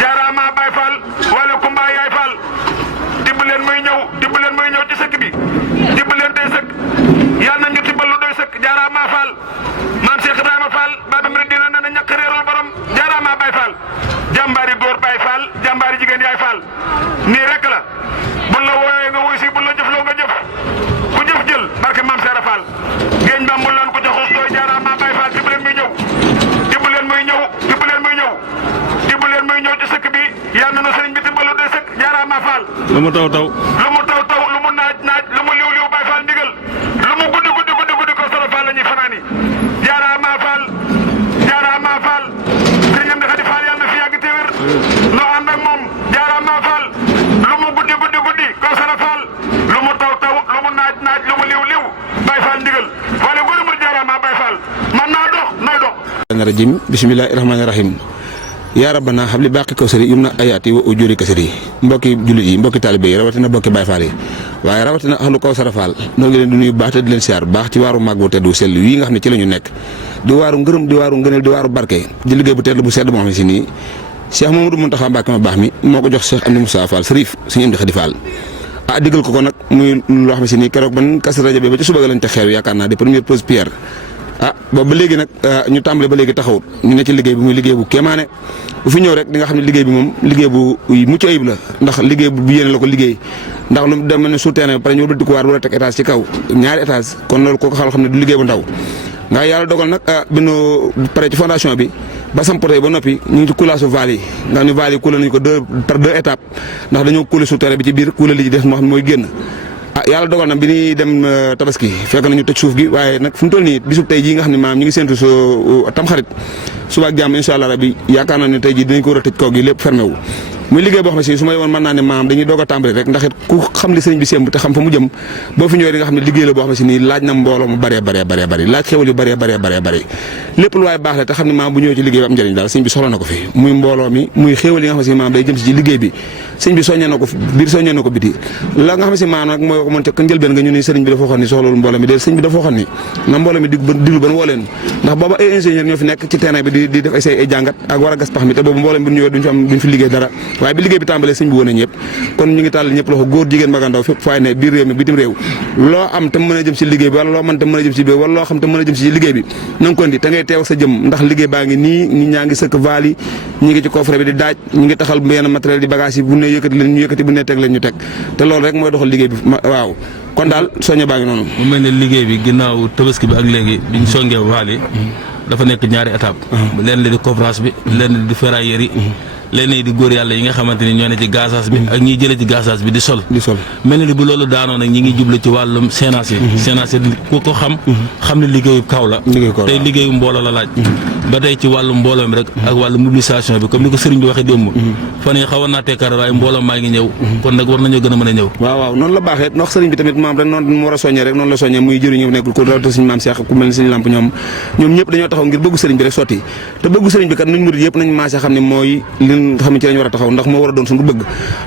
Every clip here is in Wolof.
jaaraama Baye Fall wala Kumba Yaay Fall tibb leen muy ñëw ci sëkk bi tibb leen tey sëkk yal na ñu tibbal lu doy sëkk jaaraama Fall maam Cheikh Ibrahima Fall Babou Mouridina nee na ñàkk réerul borom jaaraama Baye Fall jàmbaari góor Baye Fall jàmbaari jigéen Yaay Fall nii rek la buñ la wooyee nga wuy si buñ la jëfloo nga jëf ku jëf jël barke maam Cheikh Fall géeñ ba mbul leen ko ca xus tooy jaaraama Baye Fall tibb leen muy ñëw ci sëkk bi yal na sëriñ bi timbalu doy sëkk jaaraama Fall lu mu taw lu mu naaj lu mu liw Baye Fall ndigal lu mu guddi ko solo Fall la ñuy fanaani jaaraama Fall sëriñam di Xadi Fall yal na fi yàgg te wér noo ànd ak moom jaaraama Fall lu mu guddi ko solo Fall lu mu taw lu mu naaj lu mu liw Baye Fall ndigal wala góor mu jaaraama Baye Fall man naa dox nooy dox rajim bismillahi rahmaani rahim yaa rabbana habli baaqi kawsari yumna ayaati wa ujuri kasari mbokki jullit yi mbokki taalibe yi rawatina mbokki Baye Fall yi waaye rawatina ahlu Kawsara Fall noo ngi leen di nuyu baax te di leen siyaar baax ci waaru màgg bu tedd bu sell wii nga xam ne ci la ñu nekk di waaru ngërëm di waaru ngëneel di waaru barke di liggéey bu tedd bu sedd moo xam ne si nii Cheikh Mamadou Mountakha Mbacké ma baax mi moo ko jox Cheikh Amdi Moussa Fall Sërif suñu Amdi Xadi Fall diggal ko nag muy loo xam ne si nii keroog ban Kazu Rajab ba ci suba ga lañ te xeer yaakaar naa di première pose pierre boobu ba léegi nag ñu tàmbale ba léegi taxawut ñu ne ci liggéey bi muy liggéey bu kéemaane bu fi ñëw rek di nga xam ne liggéey bi moom liggéey bu mucc ayib la ndax liggéey bu yéene la ko liggéey ndax lu dem ne souterrain ba pare ñu wëlbati ko war a teg étage ci kaw ñaari étage kon loolu kooku xam ne du liggéey bu ndaw nga yàlla dogal nag bi ñu pare ci fondation bi ba sampoté ba noppi ñu ngi ci coulage su vaal yi nga xam ne vaal yi coulé nañu ko par deux étapes ndax dañoo coulé souterrain bi ci biir coulé li ci des moo xam ne mooy génn yàlla dogal na bi ñuy dem tabaski fekk nañu tëj suuf gi waaye nag fu mu toll nii bisub tey jii nga xam ne maam ñu ngi séntu tamxarit suba ak jàmm incha allah rabbi yaakaar naa ne tey jii dinañ ko war a tëj kaw gi lépp fermé wu muy liggéey boo xam ne si su ma yemoon mën naa ne maam dañuy doog a tàmbali rek ndax it ku xam li sëriñ bi sémb te xam fa mu jëm boo fi ñëwee di nga xam ne liggéey la boo xam ne si nii laaj na mbooloo mu bëree laaj xewal yu bëree lépp lu waaye baax la te xam ne maam bu ñëwee ci liggéey bi am njëriñ daal sëriñ bi soxla na ko fi muy mbooloo mi muy xewal yi nga xam ne si maam day jëm si ci liggéey bi sëriñ bi soññee na ko biir soññee na ko biti la nga xam ne si maam nag mooy ko mën te njëlbeen nga ñu ni sëriñ bi dafa waxoon ni soxlawul mbooloo mi déet sëriñ bi dafa waxoon ni na mbooloo mi diglu ban woo leen ndax booba ay ingénieur ñoo fi nekk ci terrain bi di def ay jàngat ak war a gas pax mi te boobu mbooloo mi bu ñëwee duñ fi liggéey dara waaye bi liggéey bi tàmbalee sëñ bi woon ñëpp kon ñu ngi tàll ñëpp loxo góor jigéen mag ak ndaw fépp fay ne biir réew mi bitim réew loo am te mën a jëm si liggéey bi wala loo mën te mën a jëm si biir wala loo xam te mën a jëm si liggéey bi na nga ko indi te ngay teew sa jëm ndax liggéey baa ngi nii nit ñaa ngi sëkk vaal yi ñi ngi ci coffre bi di daaj ñi ngi taxal yenn matériel di bagage yi bu ne yëkkati leen ñu yëkkati bu ne teg leen ñu teg te loolu rek mooy doxal liggéey bi waaw kon daal soññe baa ngi noonu mu mel ne liggéey bi ginnaaw tabaski bi ak léegi biñ songee vaal yi dafa nekk ñaari étape leen li di coffrage bi leen di ferraillerie yi léeg-léeg di góor yàlla yi nga xamante ni ñoo ne ci gazage bi ak ñiy jëlee ci gazage bi di sol mel ni bu loolu daanoo nag ñi ngi jublu ci wàllum séenage yi ku ko xam ne liggéeyu kaw la tey liggéeyu mbooloo la laaj ba tey ci wàllu mbooloo mi rek ak wàllu mobilisation bi comme ni ko sëriñ bi waxee démb fan yi xawoon naa teekar waaye mbooloo maa ngi ñëw kon nag war nañoo gën a mën a ñëw waaw noonu la baaxee ndax sëriñ bi tamit maam rek noonu mu war a soññee rek noonu la soññee muy jëriñu nekk ku rawta suñu maam Cheikh ku mel ni suñu lamp ñoom ñëpp dañoo taxaw ngir bëggu sëriñ bi rek sotti te bëggu sëriñ bi kat nuñ murid yëpp nañ maase xam ne mooy xam ne ci lañ war a taxaw ndax moo war a doon suñu bëgg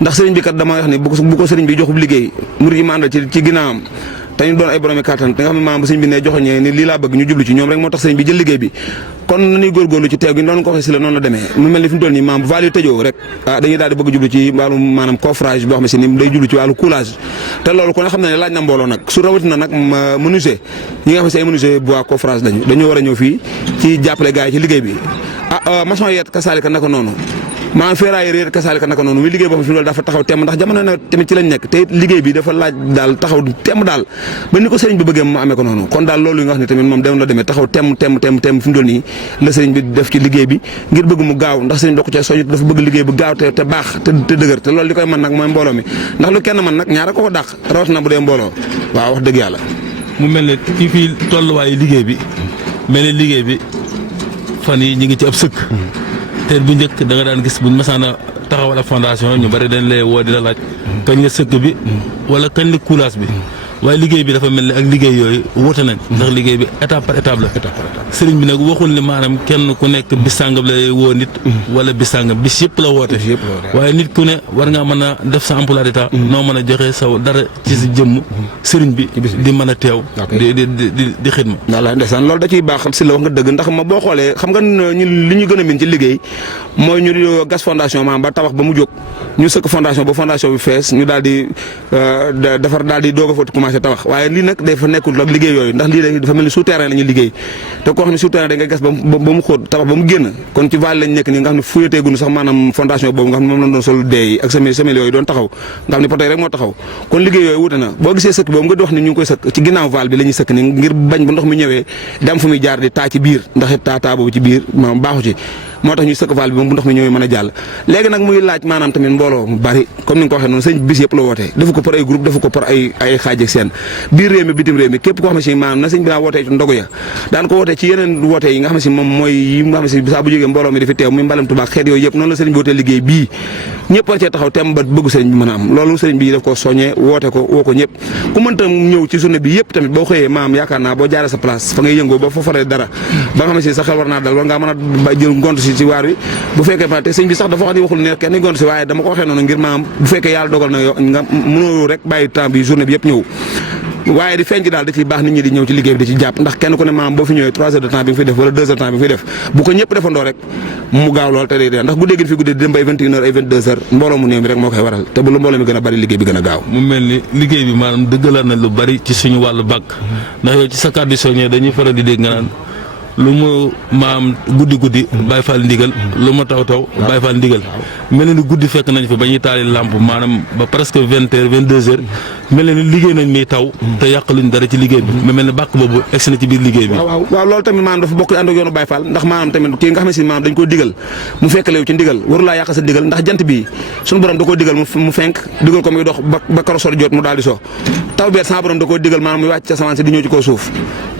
ndax sëriñ bi kat dama wax ne bu ko sëriñ bi joxub liggéey murid yi ma àndal ci ginnaawam te ñu doon ay borom kàttan te nga xam ne maam bu sëriñ bi ne joxoñee ni lii laa bëgg ñu jublu ci ñoom rek moo tax sëriñ bi jël liggéey bi kon nañuy góorgóorlu ci teew gi noonu ko waxee si la noonu la demee mu mel ni fi mu toll nii maam bu vaal yu tëjoo rek dañuy daal di bëgg jublu ci wàllu maanaam coffrage boo xam ne si ni day jublu ci wàllu coulage te loolu ko ne xam ne laaj na mbooloo nag su rawatina nag menuisier ñi nga xam ne si ay menuisier bois coffrage lañu dañoo war a ñëw fii ci jàppale gars yi ci liggéey bi maçon yeet kasaalika naka noonu maanaam ferrailleur kasaalika naka noonu muy liggéey boo xam ne fi loolu dafa taxaw temm ndax jamono na tamit ci lañ nekk te liggéey bi dafa laaj daal taxaw temm daal ba ni ko sëriñ bi bëggee mu amee ko noonu kon daal loolu yi nga wax ne tamit moom dem la demee taxaw temm fi mu doon nii la sëriñ bi def ci liggéey bi ngir bëgg mu gaaw ndax sëriñ bi ko ci soñu dafa bëgg liggéey bu gaaw te baax te dëgër te loolu li koy mën nag mooy mbooloo mi ndax lu kenn mën nag ñaara ko dàq rawat na bu dee mbooloo waaw wax dëgg yàlla mu mel ne ci fii tolluwaayu liggéey bi mel ne liggéey bi fan yi ñi ngi ci ab sëkk te bu njëkk da nga daan gis buñ masaana taxawal ak fondation ñu bari dañ lay woo di la laaj kañ la sëkk bi wala kañ la coulage bi waaye liggéey bi dafa mel ni ak liggéey yooyu wute nañ ndax liggéey bi étape par étape la sëriñ bi nag waxul ni maanaam kenn ku nekk bis sàngam la woo nit wala bis sàngam bis yëpp la woote waaye nit ku ne war ngaa mën a def sa emploi d'état noo mën a joxe saw dara ci sa jëmm sëriñ bi di mën a teew di xidma walla ndeysaan loolu da ciy baax si la wax nga dëgg ndax ma boo xoolee xam nga li ñu gën a min ci liggéey mooy ñu gas fondation maanaam ba tabax ba mu jóg ñu sëkk fondation ba fondation bi fees ñu daal di defar daal di doog a fa commencé tabax waaye lii nag dafa nekkul ak liggéey yooyu ndax lii dafa mel ni souterrain la ñuy liggéey te koo xam ne souterrain da nga gas ba mu xóot tabax ba mu génn kon ci vallée lañ nekk nii nga xam ne fuyeteeguñu sax maanaam fondation boobu nga xam ne moom lañ doon sol deey ak semelle yooyu doon taxaw nga xam ne potey rek moo taxaw kon liggéey yooyu wute na boo gisee sëkk boobu nga di wax ni ñu ngi koy sëkk ci ginnaaw val bi la ñuy sëkk ni ngir bañ bu ndox mi ñëwee dem fu muy jaar di taa ci biir ndax it taa boobu ci biir maanaam baaxu ci moo tax ñu sëkk val bi moom bu ndox mi ñëwee mën a jàll léegi nag muy laaj maanaam tamit mbooloo mu bari comme ni nga ko waxee noonu sëñ bis yëpp la wootee defu ko par ay groupe defu ko par ay xaaj ak seen biir réew mi bitim réew mi képp koo xam ne si maanaam na sëñ bi daa wootee ci ndogu ya daan ko wootee ci yeneen woote yi nga xam ne si moom mooy yi nga xam ne si saa bu jógee mbooloo mi dafi teew muy mbalam tubaab xeet yooyu yëpp noonu la sëriñ bi wootee liggéey bii ñëpp war cee taxaw tem ba bëggu sëriñ bi mën a am loolu sëriñ bi daf ko soññee woote ko woo ko ñëpp ku mënta ñëw ci journée bi yëpp tamit boo xëyee maam yaakaar naa boo jaaree sa place fa ngay yëngoo ba fa faree dara ba nga xam ne si sa xel war naa dal war ngaa mën a jël ngont si ci waar wi bu fekkee te sëñ bi sax dafa wax ni waxul ne kenn ngont si waaye dama ko waxee noonu ngir maam bu fekkee yàlla dogal na nga mënoo rek bàyyi temps bi journée bi yëpp ñëw waaye di feeñ ci daal da ciy baax nit ñi di ñëw ci liggéey bi di ci jàpp ndax kenn ku ne maam boo fi ñëwee 3 heures de temps bi nga fi def wala 2 heures de temps bi nga fi def bu ko ñëpp defandoo rek mu gaaw lool te day dee ndax guddee gi fi guddee di dem bay 21 heures ay 22 heures mbooloo mu néew mi rek moo koy waral te bu la mbooloo mi gën a bari liggéey bi gën a gaaw mu mel ni liggéey bi maanaam dëggalaat na lu bari ci suñu wàllu bàkk ndax yow ci sa kàddu soññee dañuy faral di dégg nga naan lu mu maam guddi Baye Fall ndigal lu ma taw Baye Fall ndigal mel ni guddi fekk nañ fi ba ñuy taali lamp maanaam ba presque 20 heures 22 heures mel ni liggéey nañ mi taw te yàqaluñ dara ci liggéey bi mais mel ni bàkk boobu egsi na ci biir liggéey bi waaw loolu tamit maanaam dafa bokk ànd ak yoonu Baye Fall ndax maanaam tamit kii nga xam ne si maanaam dañ ko digal mu fekk leew ci ndigal warulaa yàq sa digal ndax jant bi suñu borom da koo digal mu fenk digal ko muy dox ba karosor jot mu daal di so taw beet sa borom da koo digal maanaam muy wàcc ca asamaan si di ñëw ci kaw suuf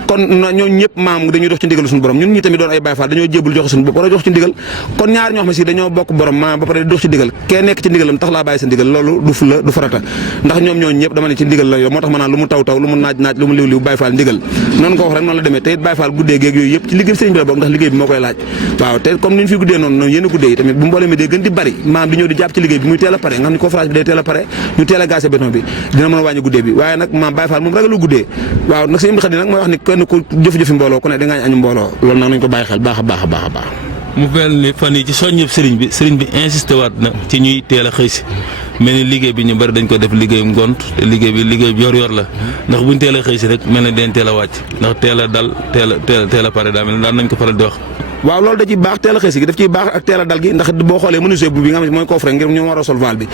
kon ñoo ñëpp maam dañuy dox ci ndigal suñu borom ñun ñi tamit doon ay Baye Fall dañoo jébul joxe suñu bopp war a dox ci ndigal kon ñaar ñoo xam ne si dañoo bokk borom maam ba pare di dox ci ndigal kee nekk ci ndigalam tax laa bàyyi sa ndigal loolu du fula du farata ndax ñoom ñoo ñëpp dama ne ci ndigal la yow moo tax ma naan lu mu taw lu mu naaj lu mu liw Baye Fall ndigal noonu nga wax rek noonu la demee te it Baye Fall guddee géeg yooyu yëpp ci liggéey sëriñ bi la bokk ndax liggéey bi moo koy laaj waaw te comme ni ñu fi guddee noonu yéen guddee yi tamit bu mbooloo mi dee gën di bari maam di ñëw di jàpp ci liggéey bi muy teel a pare nga xam ne conférence bi day teel a pare ñu teel a gaase béton bi dina mën a wàññi guddee bi waaye nag maam Baye Fall moom ragalu guddee waaw nag sëriñ bi nag mooy wax ni kenn ku jëf-jëfi mbooloo ku ne da nga añu mbooloo loolu nag nañ ko bàyyi xel baax a baax a baax a baax mu mel ni fan yi ci soññëb sëriñ bi insisté waat na ci ñuy teel a xëy si mel ni liggéey bi ñu bari dañ ko def liggéeyum ngont te liggéey bi yor la ndax buñ teel a xëy si rek mel ni dañ teel a wàcc ndax teel a dal teel a pare daa mel ni daan nañ ko faral di wax waaw loolu da ciy baax teel a xëy si gi daf ciy baax ak teel a dal gi ndax boo xoolee menuisier bi nga xam ne mooy coffre ngir ñoo war a sol val bi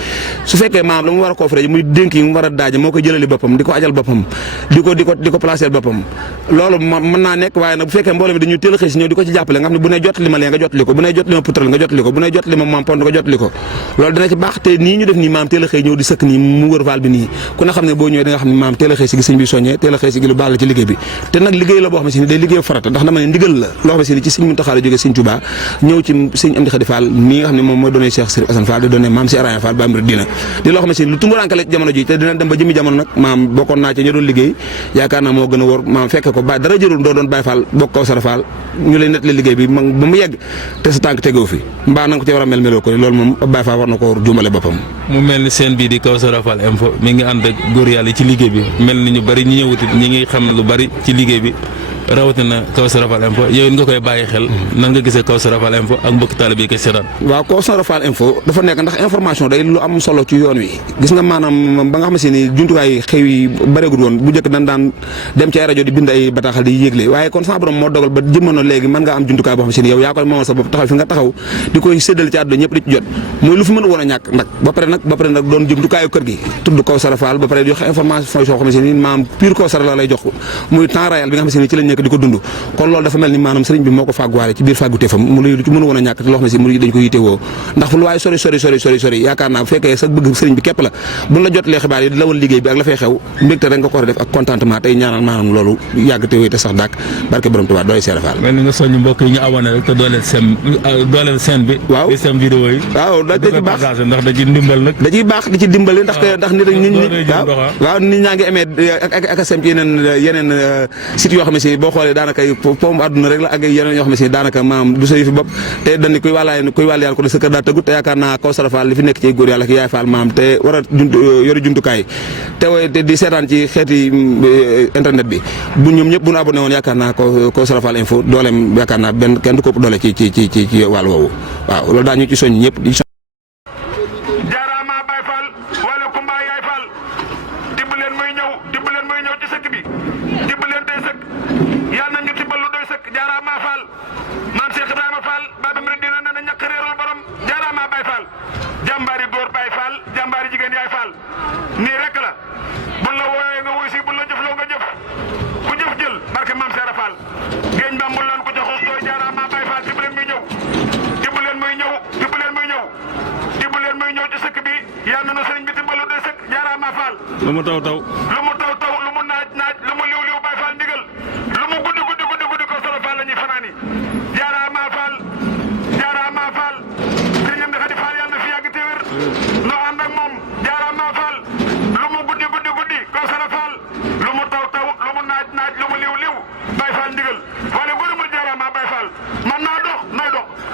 su fekkee maam la mu war a coffre muy dénk yi mu war a daaje moo koy jëlali boppam di ko ajal boppam di ko placer boppam loolu mën naa nekk waaye nag bu fekkee mbooloo mi dañuy teel a xëy si ñëw di ko ci jàppale nga xam ne bu ne jottali ma lee nga jottali ko bu ne jottali ma poutrelle nga jottali ko bu ne jottali ma maam pont nga jottali ko loolu dana ci baax te nii ñu def nii maam teel a xëy ñëw di sëkk nii mu wër val bi nii ku ne xam ne boo ñëwee da nga xam ne maam teel a xëy si gi sëñ bi soññee teel a xëy si gi lu baax la ci liggéey bi te nag liggéey la boo xam ne si ni day liggéey farata ndax dama ne ndigal la loo xam ne si ni ci sëñ Muntaxa la jógee sëñ Tuubaa ñëw ci sëñ Amdi Xadi Fall mi nga xam ne moom mooy doonee Cheikh Sëriñ Assane Fall di doonee maam si Arayan Fall ba am dina di loo xam ne si lu tumuraanke la ci jamono ji te dina dem ba jëmi jamono nag maam bokkoon naa ci ña doon liggéey yaakaar naa moo gën a wóor maam fekke ko ba dara jërul doo doon Baye Fall bokk Kawsara Fall ñu lay nettali liggéey bi ba mu yegg te sa tànk tegoo fi mbaa na nga ko ci war a meloo ko loolu moom Baye Fall war na ko jumale boppam mu mel ni seen bii di Kawsara Fall info mi ngi ànd ak góor yàlla ci liggéey bi mel ni ñu bari ñi ñëwutit ñi ngi xam lu bari ci liggéey bi rawatina Kawsara Fall info yow it nga koy bàyyi xel nan nga gisee Kawsara Fall info ak mbokki taalibe yi koy seetaan waaw Kawsara Fall info dafa nekk ndax information day lu am solo ci yoon wi gis nga maanaam ba nga xam ne jumtuwaay xew yi bëreegul woon bu njëkk dañ daan dem ci ay rajo di bind ay bataaxal di yéegle waaye kon sama borom moo dogal ba jëmmono léegi mën nga am jumtukaay boo xam ne yow yaa koy moomal sa bopp taxaw fi nga taxaw di koy séddale ci àdduna ñëpp di ci jot mooy lu fi mën woon a ñàkk nag ba pare nag doon jumtukaayu kër gi tudd Kawsara Fall ba pare joxe information soo xam ne maam pure Kawsara la lay jox muy temps réel bi nga xam ne ci lañ nekk di ko dund kon loolu dafa mel ni maanaam sëriñ bi moo ko fàgguwaale ci biir fàgguteefam mu lu ci mënu woon a ñàkk te loo xam ne si murid yi dañ ko yitewoo ndax fu lu waaye sori yaakaar naa bu fekkee sa bëgg sëriñ bi képp la buñ la jotlee xibaar yi di la woon liggéey bi ak la fay xew mbégte rek nga ko war a def ak contentement tey ñaanal maanaam loolu yàgg te wéy te sax dàkk barke borom Tuubaa doy Seera Faal mel ni nga soññ mbokk yi ñu abonné rek te dooleel seen bi waaw di seen vidéo yi waaw da ci baax ndax da ci ndimbal nag da ciy baax di ci dimbali ndax nit waaw nit ñaa ngi amee ak a sem ci yeneen sites yoo xam ne si boo xoolee daanaka pom àdduna rek la ak yeneen yoo xam ne si daanaka maam du sa yëfi bopp te dañ kuy wàll yàlla ko de sa kër daa tëggut te yaakaar naa Kawsara Fall li fi nekk ci góor yàlla ak yaay Fall maam te war a yori jumtukaay te di seetaan ci xeeti internet bi bu ñoom ñëpp bu ñu abonné woon yaakaar naa Kawsara Fall info dooleem yaakaar naa benn kenn du ko doole ci wàll woowu waaw loolu daa ñu ci soññ ñëpp jaaraama Baye Fall wala Kumba yaay Fall tibb leen muy ñëw ci sëkk bi tibb leen tey sëkk yàlla na ñu tibbal lu doy sëkk jaaraama Fall maam Cheikh Ibrahima Fall Baba Mouridina nee na ñàkk réerul borom jaaraama Baye Fall jàmbaari góor Baye Fall jàmbaari jigéen yaay Fall nii rek la buñ la wooyee nga wuy si buñ la jëfloo nga jëf ku jëf jël barke maam Cheikh Fall géeñ ba mbul leen ko ca xus tooy jaaraama Baye Fall tibb leen muy ñëw tibb leen muy ñëw tibb leen muy ñëw tibb leen muy ñëw ci sëkk bi yàlla na sëriñ bi timbalu doy sëkk jaaraama Fall lu mu taw lu mu